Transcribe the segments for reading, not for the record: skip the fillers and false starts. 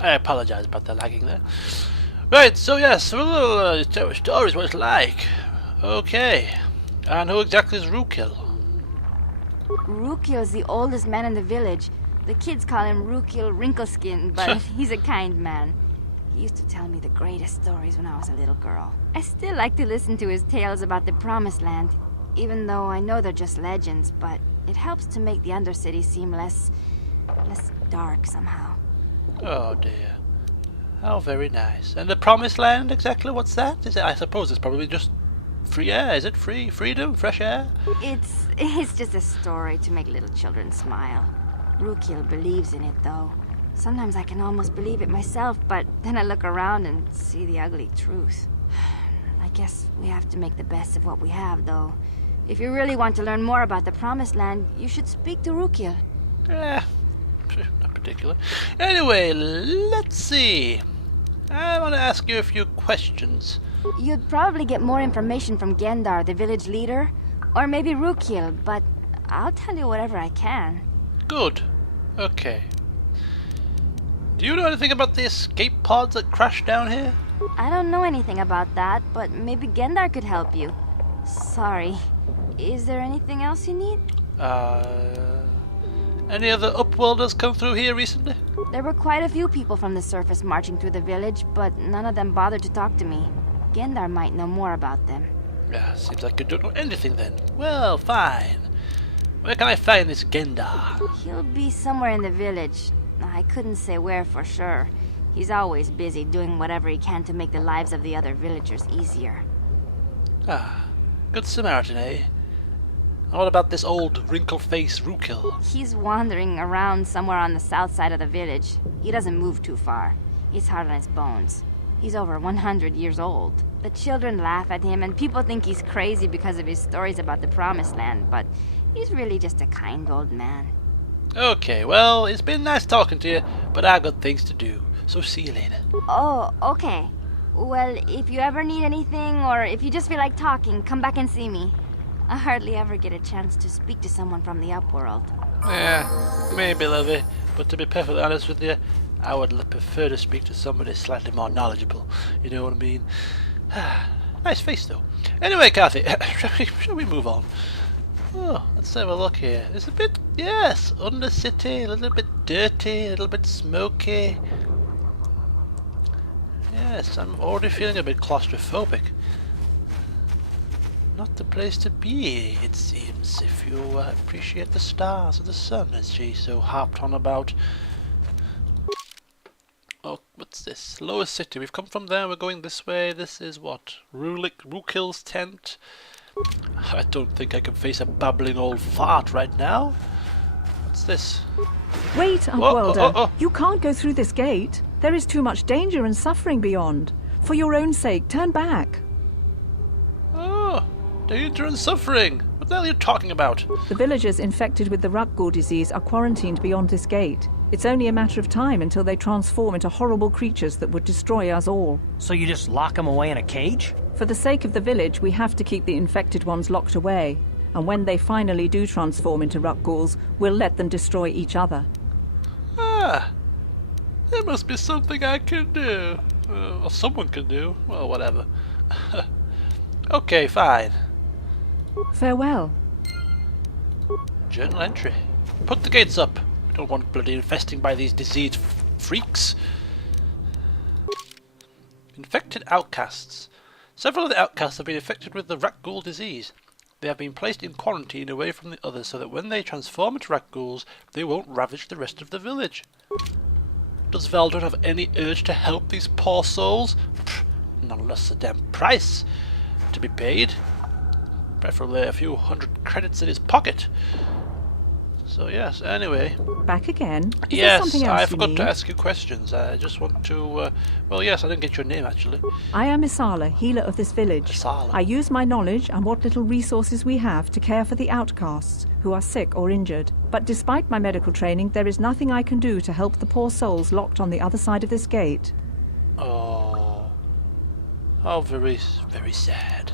I apologize about the lagging there. Right, so yes, well, stories what it's like. Okay. And who exactly is Rukil? Rukil's the oldest man in the village. The kids call him Rukil Wrinkleskin, but he's a kind man. He used to tell me the greatest stories when I was a little girl. I still like to listen to his tales about the Promised Land, even though I know they're just legends, but it helps to make the Undercity seem less dark somehow. Oh dear. How very nice. And the Promised Land, exactly what's that? Is it, I suppose it's probably just free air, is it? Freedom? Fresh air? It's just a story to make little children smile. Rukil believes in it, though. Sometimes I can almost believe it myself, but then I look around and see the ugly truth. I guess we have to make the best of what we have, though. If you really want to learn more about the Promised Land, you should speak to Rukil. Not particular. Anyway, let's see. I want to ask you a few questions. You'd probably get more information from Gandar, the village leader, or maybe Rukil, but I'll tell you whatever I can. Good. Okay. Do you know anything about the escape pods that crashed down here? I don't know anything about that, but maybe Gandar could help you. Sorry. Is there anything else you need? Any other Upworlders come through here recently? There were quite a few people from the surface marching through the village, but none of them bothered to talk to me. Gandar might know more about them. Yeah, seems like you don't know anything then. Well, fine. Where can I find this Gandar? He'll be somewhere in the village. I couldn't say where for sure. He's always busy doing whatever he can to make the lives of the other villagers easier. Ah, good Samaritan, eh? And what about this old wrinkle-faced Rukil? He's wandering around somewhere on the south side of the village. He doesn't move too far. He's hard on his bones. He's over 100 years old. The children laugh at him, and people think he's crazy because of his stories about the Promised Land, but he's really just a kind old man. Okay, well, it's been nice talking to you, but I got things to do, so see you later. Oh, okay. Well, if you ever need anything, or if you just feel like talking, come back and see me. I hardly ever get a chance to speak to someone from the Upworld. Yeah, maybe, Lovey, but to be perfectly honest with you, I would prefer to speak to somebody slightly more knowledgeable, you know what I mean? Nice face, though. Anyway, Kathy, shall we move on? Oh, let's have a look here. It's a bit, yes, Undercity, a little bit dirty, a little bit smoky. Yes, I'm already feeling a bit claustrophobic. Not the place to be, it seems, if you appreciate the stars of the sun, as she so harped on about. Oh, what's this? Lower City. We've come from there, we're going this way. This is what? Rukil's tent? I don't think I can face a babbling old fart right now. What's this? Wait, Upworlder. Oh. You can't go through this gate. There is too much danger and suffering beyond. For your own sake, turn back. Oh, danger and suffering. What the hell are you talking about? The villagers infected with the rackghoul disease are quarantined beyond this gate. It's only a matter of time until they transform into horrible creatures that would destroy us all. So you just lock them away in a cage? For the sake of the village, we have to keep the infected ones locked away. And when they finally do transform into rackghouls, we'll let them destroy each other. Ah, there must be something I can do. Or someone can do. Well, whatever. Okay, fine. Farewell. Journal entry. Put the gates up. We don't want bloody infesting by these diseased freaks. Infected outcasts. Several of the outcasts have been infected with the rackghoul disease. They have been placed in quarantine away from the others so that when they transform into rackghouls, they won't ravage the rest of the village. Does Valdarun have any urge to help these poor souls? Pfft, not unless the damn price to be paid. Preferably a few hundred credits in his pocket. So yes, anyway. Back again? Is there Yes, something else I you forgot need? to ask you questions. I just want to... well, yes, I didn't get your name, actually. I am Misala, healer of this village. Misala. I use my knowledge and what little resources we have to care for the outcasts who are sick or injured. But despite my medical training, there is nothing I can do to help the poor souls locked on the other side of this gate. Oh. How very, very sad.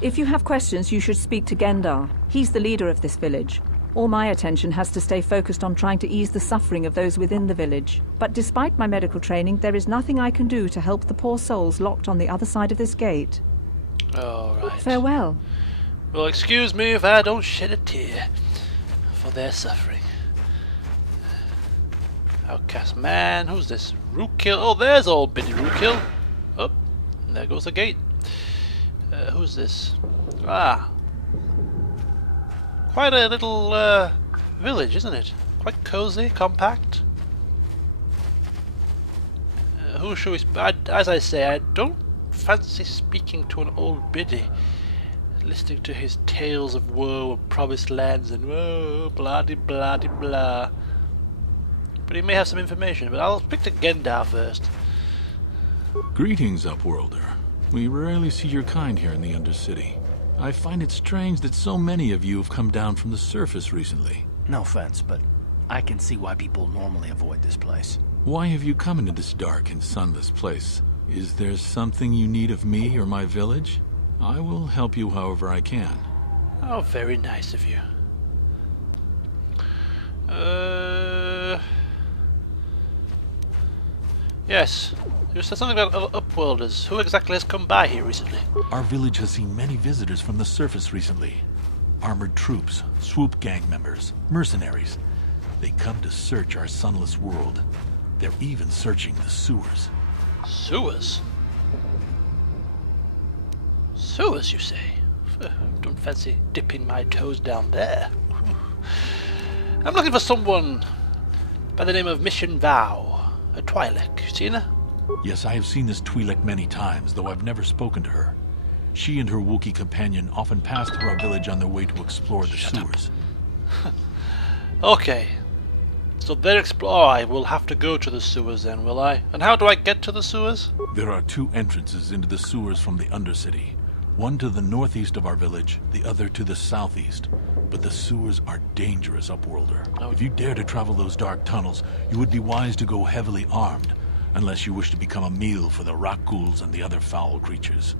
If you have questions, you should speak to Gandar. He's the leader of this village. All my attention has to stay focused on trying to ease the suffering of those within the village. But despite my medical training, there is nothing I can do to help the poor souls locked on the other side of this gate. All right. Farewell. Well, excuse me if I don't shed a tear for their suffering. Outcast man, who's this? Rukil. Oh, there's old Biddy Rukil. Oh, there goes the gate. Who's this? Ah. Quite a little village, isn't it? Quite cozy, compact. Who should we... as I say, I don't fancy speaking to an old biddy, listening to his tales of woe and promised lands and whoa, blah-de-blah-de-blah. But he may have some information, but I'll speak to Gandar first. Greetings, Upworlder. We rarely see your kind here in the Undercity. I find it strange that so many of you have come down from the surface recently. No offense, but I can see why people normally avoid this place. Why have you come into this dark and sunless place? Is there something you need of me or my village? I will help you however I can. Oh, very nice of you. Yes. You said something about Upworlders. Who exactly has come by here recently? Our village has seen many visitors from the surface recently. Armored troops, swoop gang members, mercenaries. They come to search our sunless world. They're even searching the sewers. Sewers? Sewers, you say? Don't fancy dipping my toes down there. I'm looking for someone by the name of Mission Vow, a Twi'lek. You seen her? Yes, I have seen this Twi'lek many times, though I've never spoken to her. She and her Wookiee companion often pass through our village on their way to explore the sewers. Okay. So they're I will have to go to the sewers then, will I? And how do I get to the sewers? There are two entrances into the sewers from the Undercity. One to the northeast of our village, the other to the southeast. But the sewers are dangerous, Upworlder. Oh. If you dare to travel those dark tunnels, you would be wise to go heavily armed, unless you wish to become a meal for the rackghouls and the other foul creatures.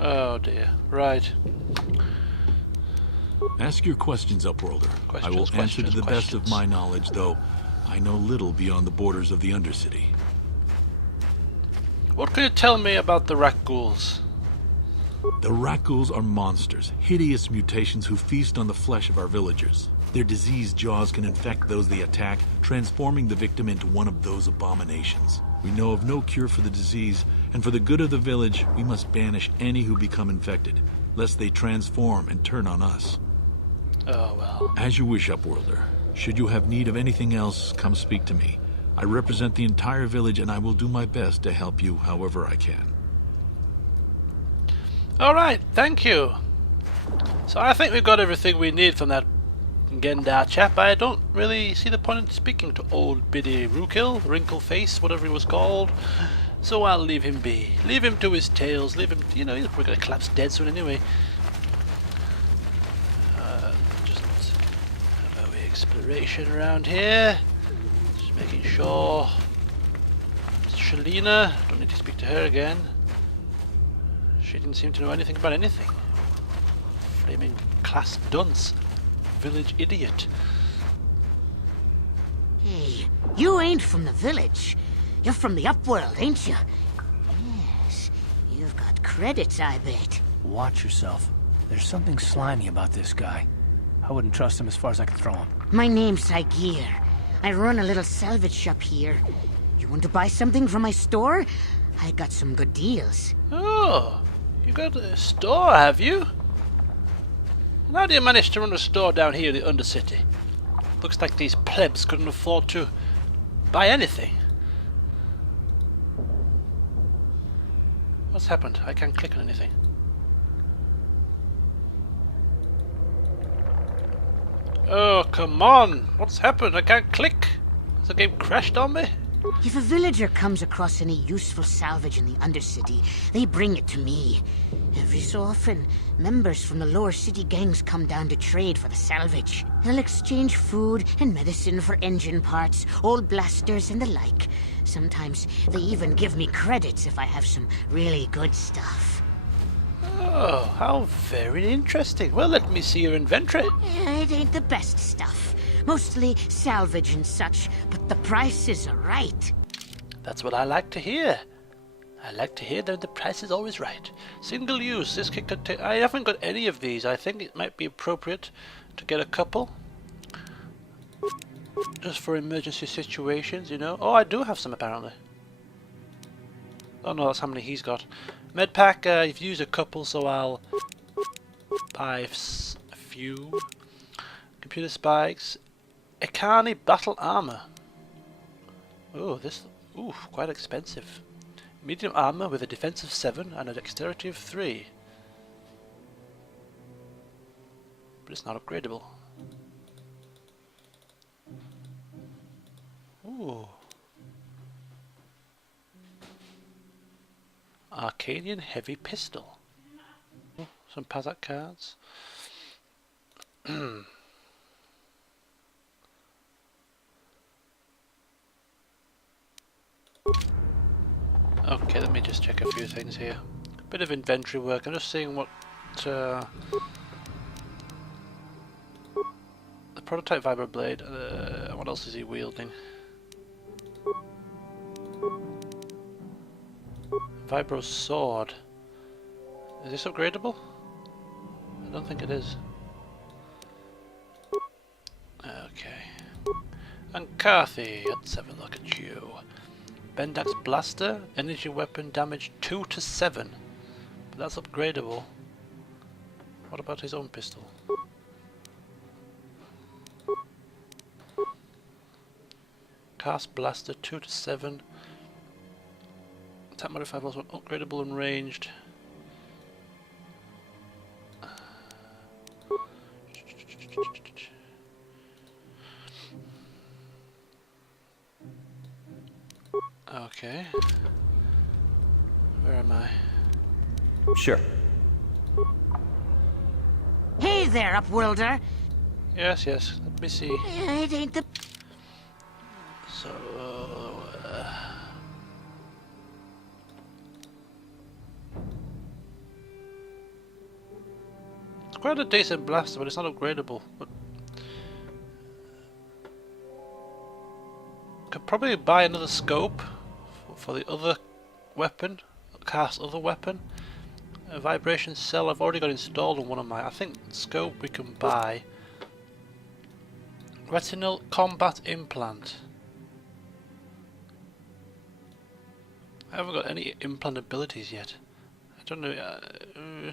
Oh dear. Right. Ask your questions, Upworlder. I will answer to the best of my knowledge, though I know little beyond the borders of the Undercity. What can you tell me about the rackghouls? The rackghouls are monsters, hideous mutations who feast on the flesh of our villagers. Their diseased jaws can infect those they attack, transforming the victim into one of those abominations. We know of no cure for the disease, and for the good of the village, we must banish any who become infected, lest they transform and turn on us. Oh well. As you wish, Upworlder. Should you have need of anything else, come speak to me. I represent the entire village, and I will do my best to help you however I can. Alright, thank you. So I think we've got everything we need from that Gandar chap. I don't really see the point in speaking to old Biddy Rukil, Wrinkleface, whatever he was called. So I'll leave him be. Leave him to his tales. Leave him, you know, he's probably going to collapse dead soon anyway. Just a bit of exploration around here. Just making sure. Shalina, don't need to speak to her again. She didn't seem to know anything about anything. Flaming class dunce. Village idiot. Hey, you ain't from the village. You're from the Upworld, ain't you? Yes, you've got credits, I bet. Watch yourself. There's something slimy about this guy. I wouldn't trust him as far as I could throw him. My name's Psychia. I run a little salvage shop here. You want to buy something from my store? I got some good deals. Oh, you got a store, have you? And how do you manage to run a store down here in the Undercity? Looks like these plebs couldn't afford to buy anything. What's happened? I can't click on anything. Oh, come on! What's happened? I can't click! Has the game crashed on me? If a villager comes across any useful salvage in the Undercity, they bring it to me. Every so often, members from the lower city gangs come down to trade for the salvage. They'll exchange food and medicine for engine parts, old blasters and the like. Sometimes they even give me credits if I have some really good stuff. Oh, how very interesting. Well, let me see your inventory. It ain't the best stuff. Mostly salvage and such, but the prices are right. That's what I like to hear. I like to hear that the price is always right. Single use. This kit contain. I haven't got any of these. I think it might be appropriate to get a couple. Just for emergency situations, you know. Oh, I do have some apparently. Oh no, that's how many he's got. Medpack, I've used a couple, so I'll buy a few. Computer spikes. Ekani battle armor. Oh, this. Ooh, quite expensive. Medium armor with a defense of 7 and a dexterity of 3. But it's not upgradable. Ooh. Arcadian heavy pistol. Some Pazak cards. Okay, let me just check a few things here. Bit of inventory work. I'm just seeing what the prototype vibroblade. What else is he wielding? Vibro sword. Is this upgradable? I don't think it is. Okay. And Carthy, let's have a look at you. Bendax blaster, energy weapon damage 2 to 7. But that's upgradable. What about his own pistol? Cast blaster 2 to 7. Attack modifier +1, upgradable and ranged. Okay. Where am I? Sure. Hey there, Upworlder. Yes, yes. Let me see. It ain't the... So, it's quite a decent blaster, but it's not upgradable. But could probably buy another scope for the other weapon, cast other weapon. A vibration cell I've already got installed on one of my. I think scope we can buy. Retinal combat implant. I haven't got any implant abilities yet. I don't know.